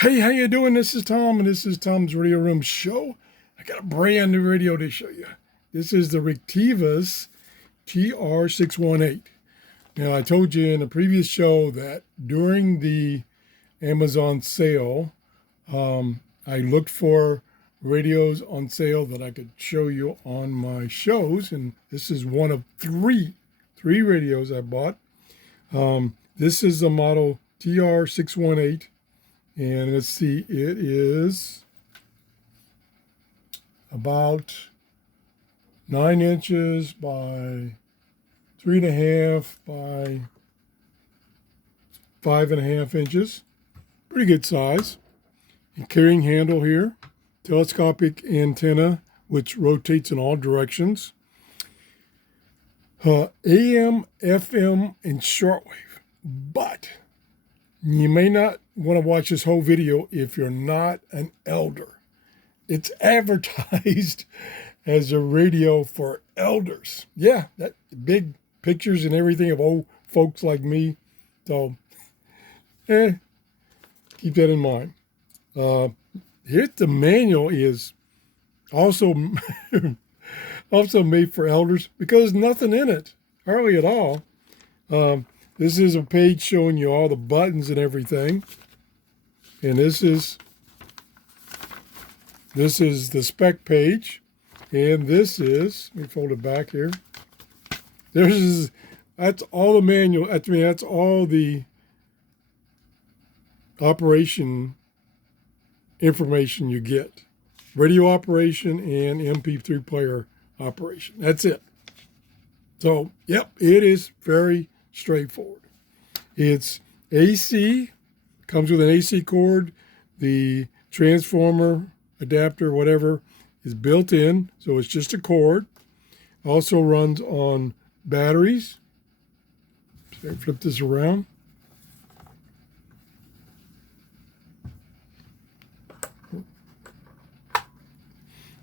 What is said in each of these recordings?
Hey, how you doing? This is Tom, and this is Tom's Radio Room Show. I got a brand new radio to show you. This is the Retekess TR618. Now, I told you in a previous show that during the Amazon sale, I looked for radios on sale that I could show you on my shows, and this is one of three radios I bought. This is the model TR618. And let's see, it is about 9 inches by 3.5 by 5.5 inches. Pretty good size. And carrying handle here. Telescopic antenna, which rotates in all directions. AM, FM, and shortwave. But you may not want to watch this whole video if you're not an elder. It's advertised as a radio for elders. Yeah, that big pictures and everything of old folks like me. So, keep that in mind. Here's the manual is also also made for elders because there's nothing in it, hardly at all. This is a page showing you all the buttons and everything. And this is the spec page. And this is, let me fold it back here. That's all the manual. That's all the operation information you get. Radio operation and MP3 player operation. That's it. So, yep, it is very straightforward. It's AC, comes with an AC cord. The transformer, adapter, whatever, is built in, so it's just a cord. Also runs on batteries. So flip this around.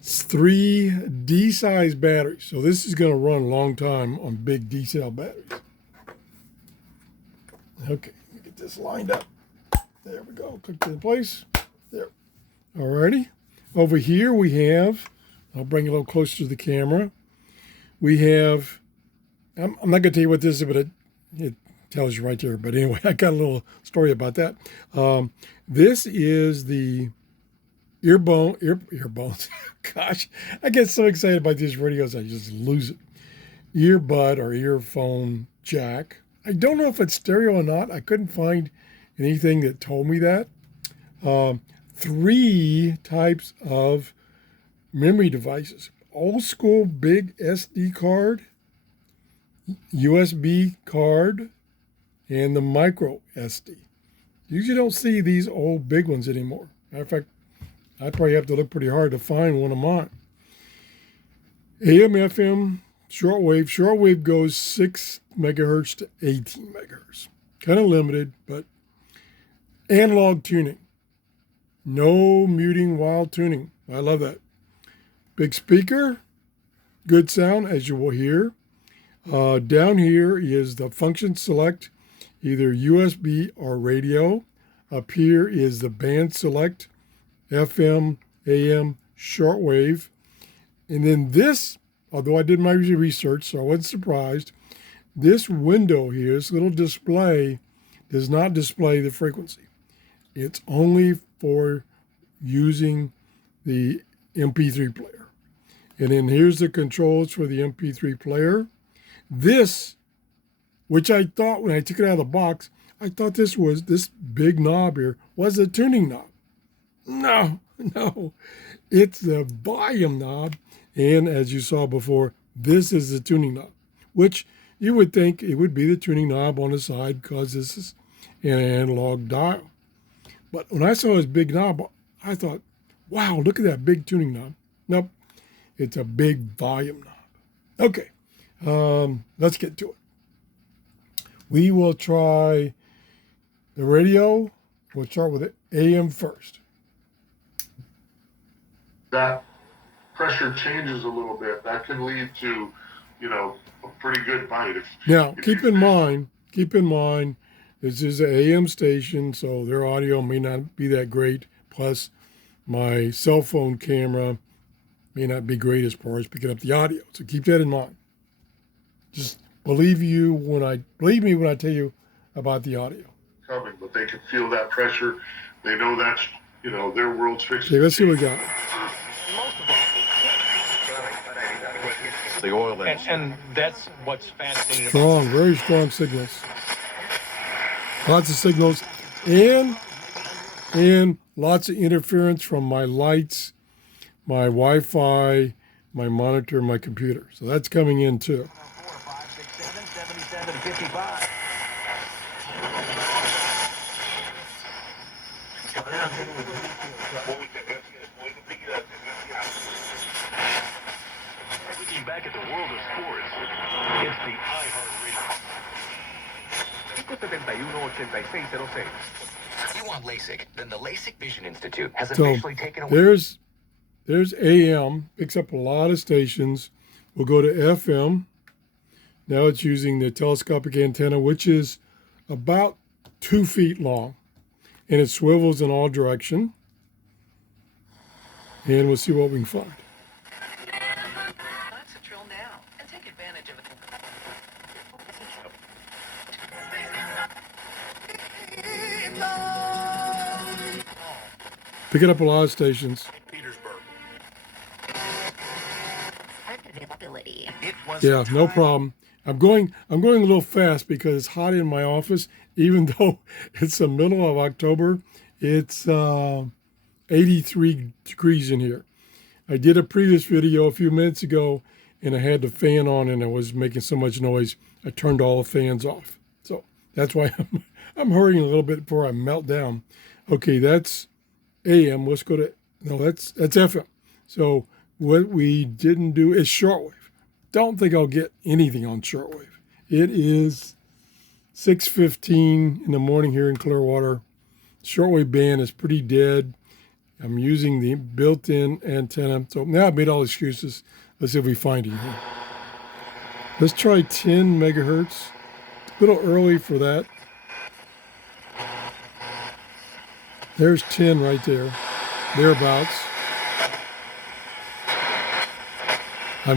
It's 3 D-size batteries, so this is going to run a long time on big D-cell batteries. Okay, let me get this lined up. There we go. Click to the place. There. Alrighty. Over here we have, I'll bring it a little closer to the camera. We have, I'm not going to tell you what this is, but it tells you right there. But anyway, I got a little story about that. This is the earbones. Gosh, I get so excited about these radios, I just lose it. Earbud or earphone jack. I don't know if it's stereo or not. I couldn't find anything that told me that. 3 types of memory devices. Old school big SD card, USB card, and the micro SD. Usually don't see these old big ones anymore. Matter of fact, I probably have to look pretty hard to find one of mine. AM, FM, shortwave. Shortwave goes 6 megahertz to 18 megahertz. Kind of limited, but analog tuning. No muting while tuning. I love that. Big speaker. Good sound, as you will hear. Down here is the function select, either USB or radio. Up here is the band select, FM, AM, shortwave. And then this, although I did my research, so I wasn't surprised, this window here, this little display, does not display the frequency. It's only for using the MP3 player. And then here's the controls for the MP3 player. This, which I thought when I took it out of the box, I thought this big knob here was a tuning knob. No, it's the volume knob. And as you saw before, this is the tuning knob, which you would think it would be the tuning knob on the side because this is an analog dial. But when I saw this big knob, I thought, wow, look at that big tuning knob. Nope, it's a big volume knob. Okay, let's get to it. We will try the radio. We'll start with the AM first. That pressure changes a little bit. That can lead to, a pretty good bite. Now, keep in mind, This is an AM station, so their audio may not be that great. Plus, my cell phone camera may not be great as far as picking up the audio. So keep that in mind. Just believe me when I tell you about the audio. Coming, but they can feel that pressure. They know that's, their world's fixing. Okay, let's see what we got. The oil and that's what's fascinating. Strong, very strong signals. Lots of signals, and lots of interference from my lights, my Wi-Fi, my monitor, my computer. So that's coming in too. 4, 5, 6, 7, 77, 55. Looking back at the world of sports, it's the iHeartRadio. 571-8606. If you want LASIK, then the LASIK Vision Institute has So officially taken away. there's AM, picks up a lot of stations. We'll go to FM. Now it's using the telescopic antenna, which is about 2 feet long, and it swivels in all direction. And we'll see what we can find. Let's drill now and take advantage of it. Picking up a lot of stations. Petersburg. Availability. Yeah, no problem. I'm going a little fast because it's hot in my office. Even though it's the middle of October, it's 83 degrees in here. I did a previous video a few minutes ago, and I had the fan on, and I was making so much noise, I turned all the fans off. So that's why I'm hurrying a little bit before I melt down. Okay, that's AM. Let's go to, no, that's FM. So what we didn't do is shortwave. Don't think I'll get anything on shortwave. It is 6:15 in the morning here in Clearwater. Shortwave band is pretty dead. I'm using the built-in antenna. So now I've made all excuses. Let's see if we find anything. Let's try 10 megahertz. A little early for that. There's 10 right there, thereabouts. I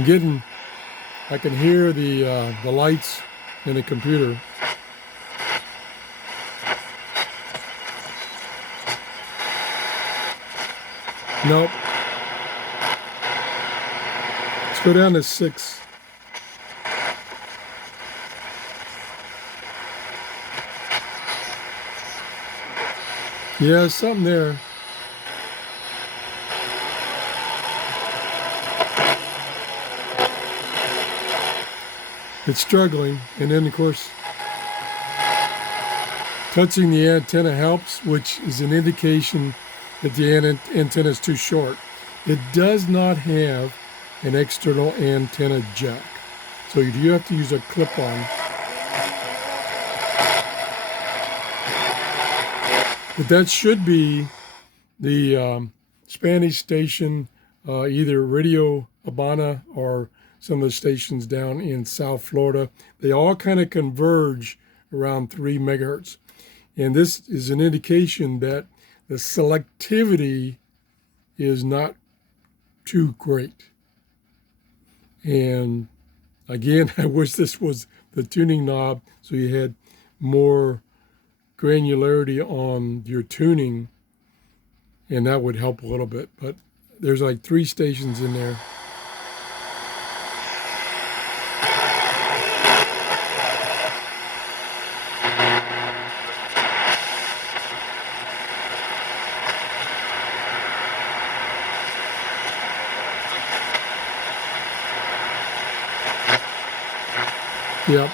can hear the lights in the computer. Nope. Let's go down to 6. Yeah, something there. It's struggling, and then of course touching the antenna helps, which is an indication that the antenna is too short. It does not have an external antenna jack, so you do have to use a clip-on. But that should be the Spanish station, either Radio Habana or some of the stations down in South Florida. They all kind of converge around 3 megahertz. And this is an indication that the selectivity is not too great. And again, I wish this was the tuning knob so you had more granularity on your tuning, and that would help a little bit. But there's like 3 stations in there. Yep.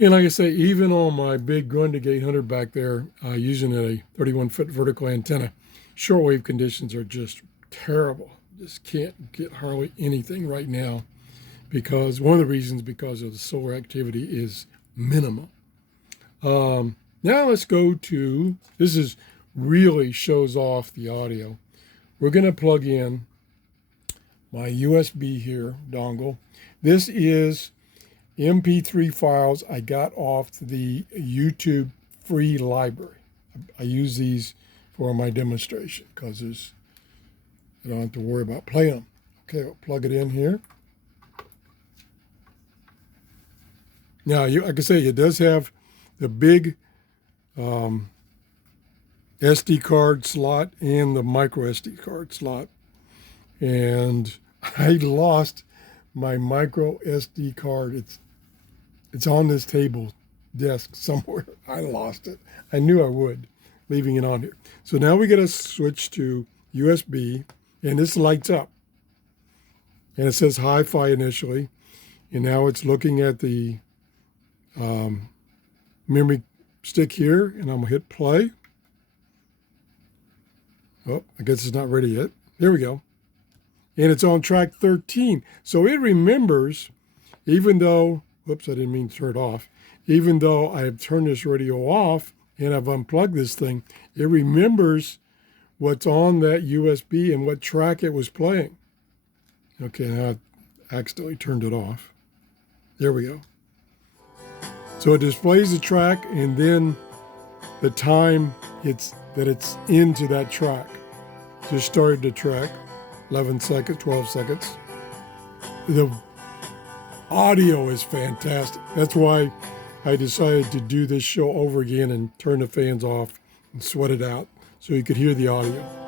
And like I say, even on my big Grundig 800 back there, using a 31-foot vertical antenna, shortwave conditions are just terrible. Just can't get hardly anything right now because one of the reasons because of the solar activity is minimal. Now let's go to, this is really shows off the audio. We're going to plug in my USB here dongle. This is MP3 files I got off the YouTube free library. I use these for my demonstration because I don't have to worry about playing them. Okay, I'll plug it in here. Now, like I say, it does have the big SD card slot and the micro SD card slot. And I lost my micro SD card. It's on this table desk somewhere. I lost it. I knew I would, leaving it on here. So now we got to switch to USB, and this lights up. And it says hi-fi initially. And now it's looking at the memory stick here, and I'm gonna hit play. Oh, I guess it's not ready yet. There we go. And it's on track 13. So it remembers, even though, whoops, I didn't mean to turn it off. Even though I have turned this radio off and I've unplugged this thing, it remembers what's on that USB and what track it was playing. Okay, now I accidentally turned it off. There we go. So it displays the track and then the time it's into that track. Just started the track, 11 seconds, 12 seconds. The audio is fantastic. That's why I decided to do this show over again and turn the fans off and sweat it out so you could hear the audio.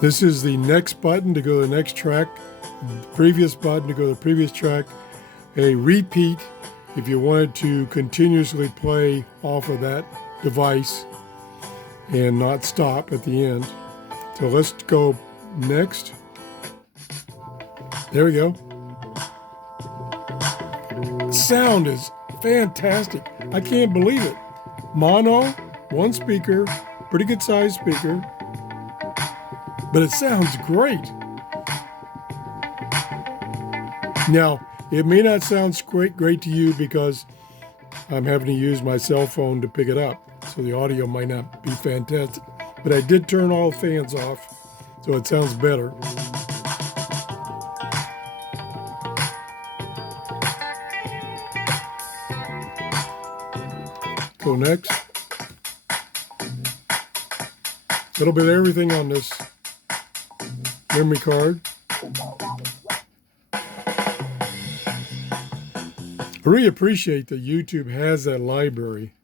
This is the next button to go to the next track, previous button to go to the previous track, a repeat if you wanted to continuously play off of that device and not stop at the end. So let's go next. There we go. Sound is fantastic. I can't believe it. Mono, one speaker, pretty good sized speaker. But it sounds great. Now, it may not sound great to you because I'm having to use my cell phone to pick it up, so the audio might not be fantastic. But I did turn all the fans off, so it sounds better. Go next. A little bit of everything on this memory card. I really appreciate that YouTube has that library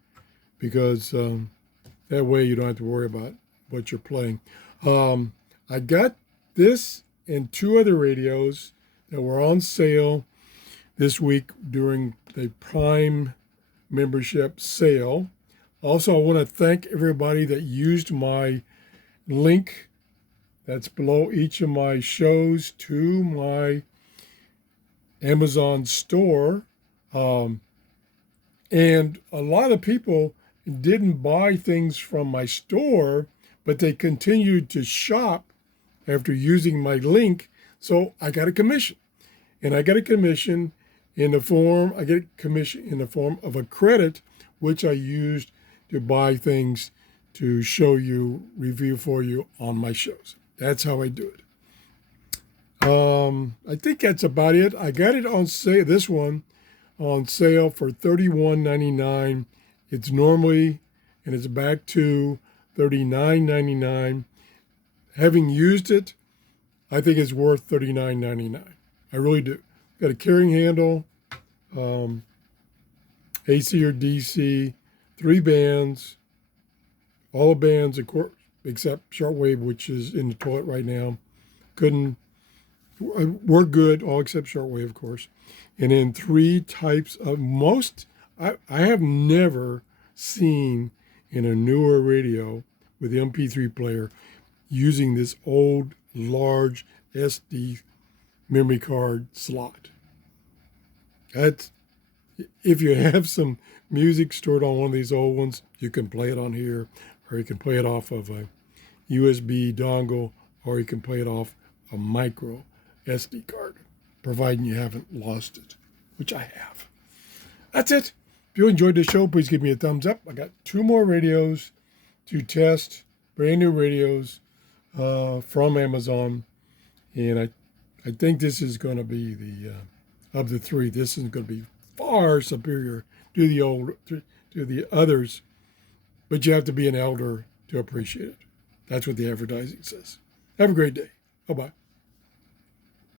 because that way you don't have to worry about what you're playing. I got this and two other radios that were on sale this week during the Prime membership sale. Also, I want to thank everybody that used my link that's below each of my shows to my Amazon store. And a lot of people didn't buy things from my store, but they continued to shop after using my link. So I got a commission. And I got a commission in the form, of a credit, which I used to buy things to show you, review for you on my shows. That's how I do it. I think that's about it. I got it on sale, this one on sale for $31.99. It's normally, and it's back to $39.99. Having used it, I think it's worth $39.99. I really do. Got a carrying handle, AC or DC, 3 bands, all the bands, of course, except shortwave, which is in the toilet right now. We're good, all except shortwave, of course. And then 3 types of I have never seen in a newer radio with the MP3 player using this old, large SD memory card slot. That's, if you have some music stored on one of these old ones, you can play it on here, or you can play it off of a USB dongle, or you can play it off a micro SD card, providing you haven't lost it, which I have. That's it. If you enjoyed the show, please give me a thumbs up. I got 2 more radios to test, brand new radios from Amazon. And I think this is going to be of the 3, this is going to be far superior to the others. But you have to be an elder to appreciate it. That's what the advertising says. Have a great day. Bye-bye.